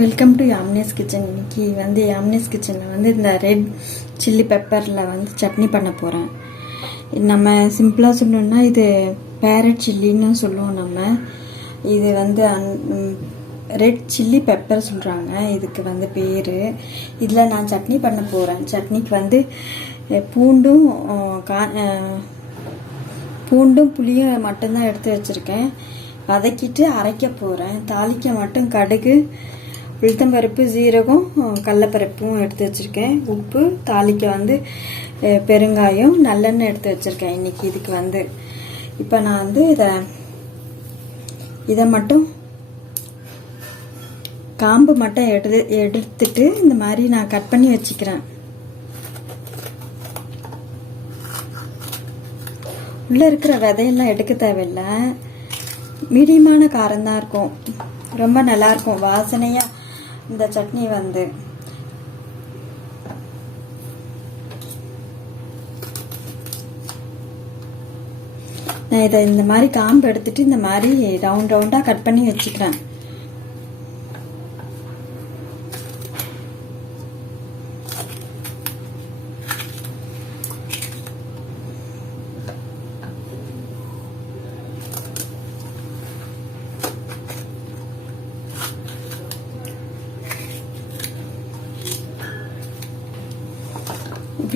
Welcome to Yamini's kitchen. இன்னைக்கு வந்து யாமினிஸ் கிச்சனில் வந்து இந்த ரெட் சில்லி பெப்பரில் வந்து சட்னி பண்ண போகிறேன். நம்ம சிம்பிளாக சொல்லணும்னா இது பேரட் சில்லின்னு சொல்லுவோம். நம்ம இது வந்து ரெட் சில்லி பெப்பர் சொல்கிறாங்க இதுக்கு வந்து பேர். இதில் நான் சட்னி பண்ண போகிறேன். சட்னிக்கு வந்து பூண்டும் புளியும் மட்டும்தான் எடுத்து வச்சுருக்கேன். வதக்கிட்டு அரைக்க போகிறேன். தாளிக்க மட்டும் கடுகு, உளுத்தம்பருப்பு, சீரகம், கடலப்பருப்பும் எடுத்து வச்சுருக்கேன். உப்பு, தாளிக்க வந்து பெருங்காயம், நல்லெண்ணெய் எடுத்து வச்சுருக்கேன். இன்றைக்கி இதுக்கு வந்து இப்போ நான் வந்து இதை மட்டும் காம்பு மட்டும் எடுத்துட்டு இந்த மாதிரி நான் கட் பண்ணி வச்சுக்கிறேன். உள்ளே இருக்கிற விதையெல்லாம் எடுக்க தேவையில்லை. மீடியமான காரம் தான் இருக்கும். ரொம்ப நல்லா இருக்கும் வாசனையா இந்த சட்னி வந்து. நான் இதை இந்த மாதிரி காம்பு எடுத்துட்டு இந்த மாதிரி ரவுண்டா கட் பண்ணி வச்சுக்கிறேன்.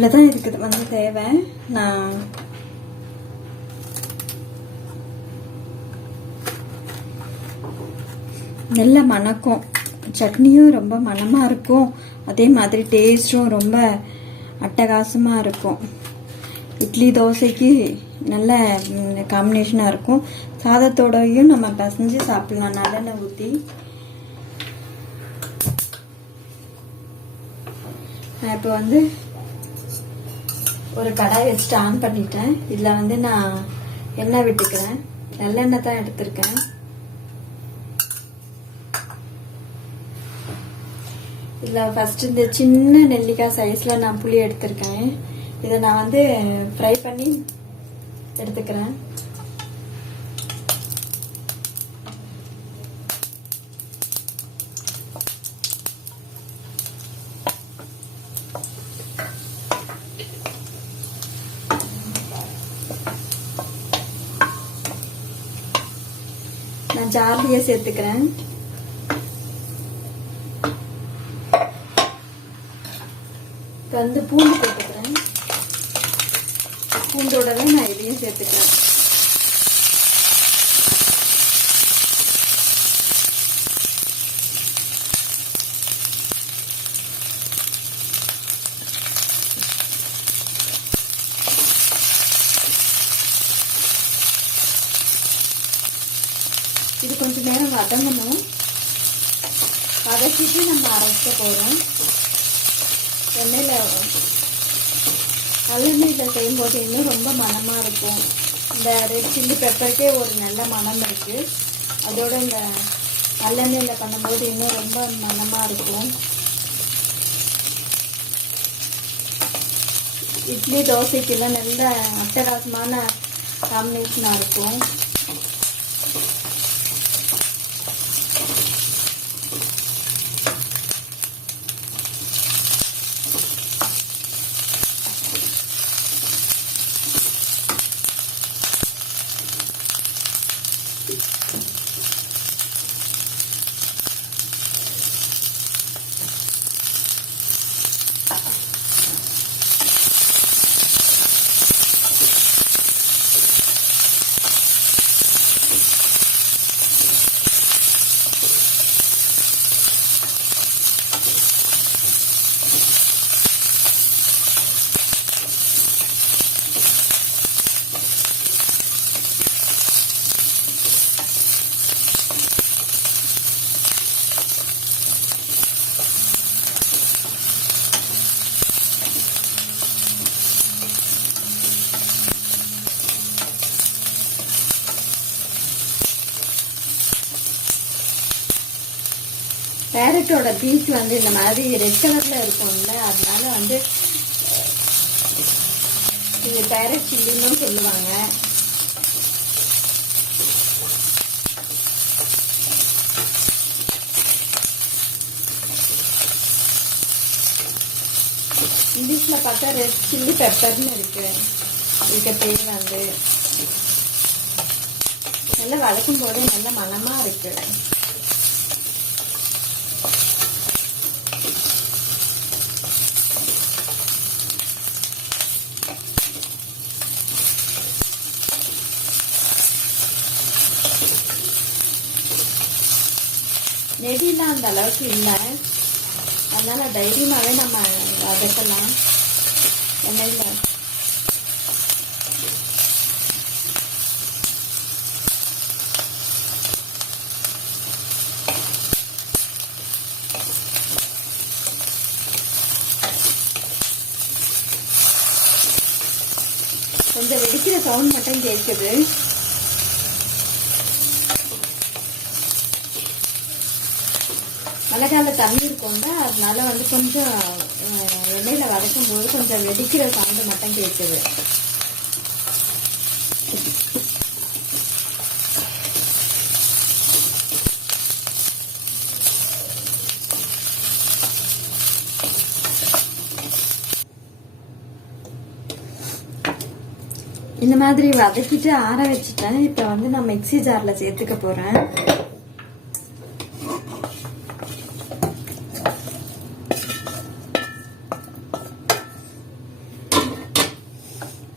இவ்வளோதான் இருக்குது வந்து தேவை. நான் நல்ல மணக்கும், சட்னியும் ரொம்ப மணமாக இருக்கும். அதே மாதிரி டேஸ்ட்டும் ரொம்ப அட்டகாசமாக இருக்கும். இட்லி தோசைக்கு நல்ல காம்பினேஷனாக இருக்கும். சாதத்தோடையும் நம்ம பிசைஞ்சு சாப்பிடலாம் நல்லெண்ணெய் ஊற்றி. நான் இப்போ வந்து ஒரு கடாய் வச்சுட்டு ஆன் பண்ணிட்டேன். இதில் வந்து நான் எண்ணெய் விட்டுக்கிறேன். நல்லெண்ணெய் தான் எடுத்திருக்கேன். இதில் ஃபஸ்ட்டு இந்த சின்ன நெல்லிக்காய் சைஸில் நான் புளி எடுத்திருக்கேன். இதை நான் வந்து ஃப்ரை பண்ணி எடுத்துக்கிறேன். நான் ஜார்லியே சேர்த்துக்கிறேன். இப்போ வந்து பூண்டு சேர்த்துக்கிறேன். பூண்டோடவே நான் இதையும் சேர்த்துக்கிறேன். இது கொஞ்சம் நேரம் வதங்கணும். வதக்கிட்டு நம்ம அரைக்க போகிறோம். நல்லெண்ணெயில் செய்யும்போது இன்னும் ரொம்ப மணமாக இருக்கும். இந்த ரெட் சில்லி பெப்பருக்கே ஒரு நல்ல மணம் இருக்குது. அதோட இந்த நல்லெண்ணெயில் பண்ணும்போது இன்னும் ரொம்ப மணமாக இருக்கும். இட்லி தோசைக்கெல்லாம் நல்ல அட்டகாசமான காம்பினேஷனாக இருக்கும். கேரட்டோட பீஸ் வந்து இந்த மாதிரி ரெட் கலர்ல இருக்கும்ல, அதனால வந்து இது கேரட் சில்லின்னு சொல்லுவாங்க. இங்கிலீஷில் பார்த்தா ரெட் சில்லி பெப்பர்னு இருக்கு. இதுக்கு பேர் வந்து நல்லா வதக்கும் போதே நல்ல மணமா இருக்கு. நெடிலாம் அந்த அளவுக்கு இல்லை, அதனால தைரியமாகவே நம்ம வதக்கலாம் எண்ணெயில். கொஞ்சம் வெடிக்கிற சவுண்ட் மட்டும் கேட்குது. மழைக்கால தண்ணி இருக்கும்ல, அதனால வந்து கொஞ்சம் எண்ணெயில வதக்கும் போது கொஞ்சம் வெடிக்கிற சவுண்டு மட்டும் கேட்குது. இந்த மாதிரி வதக்கிட்டு ஆற வச்சுட்டேன். இப்போ வந்து நான் மிக்ஸி ஜார்ல சேர்த்துக்க போறேன்.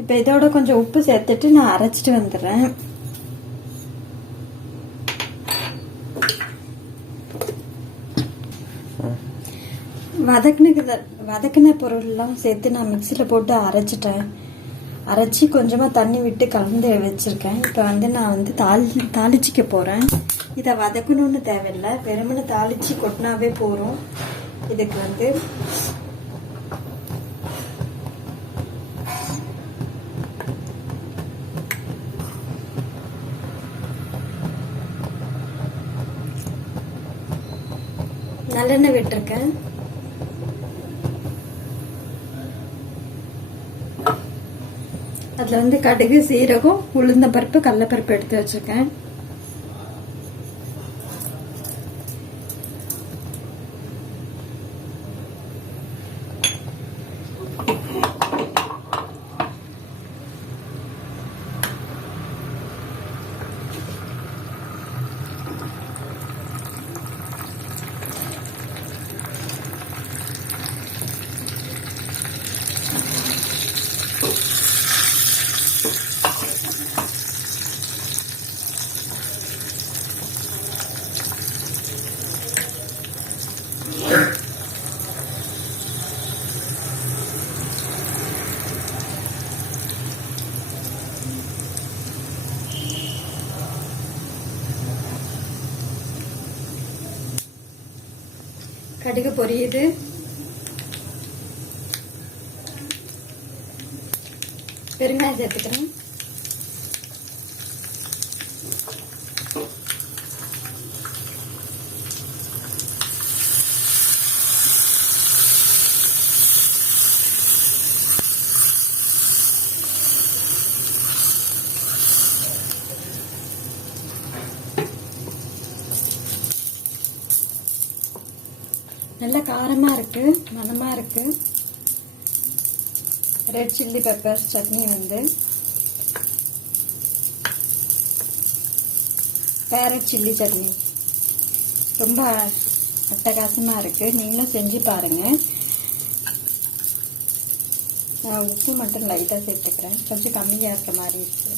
இப்போ இதோட கொஞ்சம் உப்பு சேர்த்துட்டு நான் அரைச்சிட்டு வந்துடுறேன். வதக்கின பொருள்லாம் சேர்த்து நான் மிக்சியில் போட்டு அரைச்சிட்டேன். அரைச்சி கொஞ்சமாக தண்ணி விட்டு கலந்து வச்சுருக்கேன். இப்போ வந்து நான் வந்து தாளிச்சிக்க போகிறேன். இதை வதக்கணும்னு தேவையில்லை, வெறுமனே தாளித்து கொட்டினாவே போகிறோம். இதுக்கு வந்து நல்லெண்ணெய் விட்டுருக்கேன். அதில் வந்து கடுகு, சீரகம், உளுந்தம்பருப்பு, கடலைப்பருப்பு எடுத்து வச்சிருக்கேன். கடுகு பொரியுது. பெருங்காயம் சேர்த்துக்கிறேன். நல்ல காரமா இருக்கு, மணமா இருக்கு. ரெட் சில்லி பெப்பர் சட்னி வந்து பேரட் சில்லி சட்னி ரொம்ப அட்டகாசமா இருக்கு. நீங்களும் செஞ்சு பாருங்க. நான் உப்பு மட்டும் லைட்டா சேர்த்துக்கிறேன், கொஞ்சம் கம்மியா இருக்க மாதிரி இருக்கு.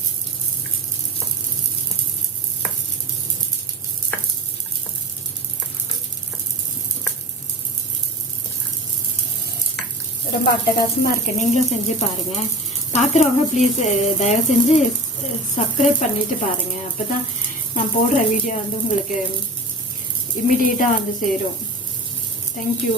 ரொம்ப அட்டகாசமா இருக்கு. நீங்களும் செஞ்சு பாருங்க. பாக்குறவங்க ப்ளீஸ் தயவு செஞ்சு சப்ஸ்கிரைப் பண்ணிட்டு பாருங்க. அப்பதான் நான் போடுற வீடியோ வந்து உங்களுக்கு இம்மிடியேட்டா வந்து சேரும். தேங்க்யூ.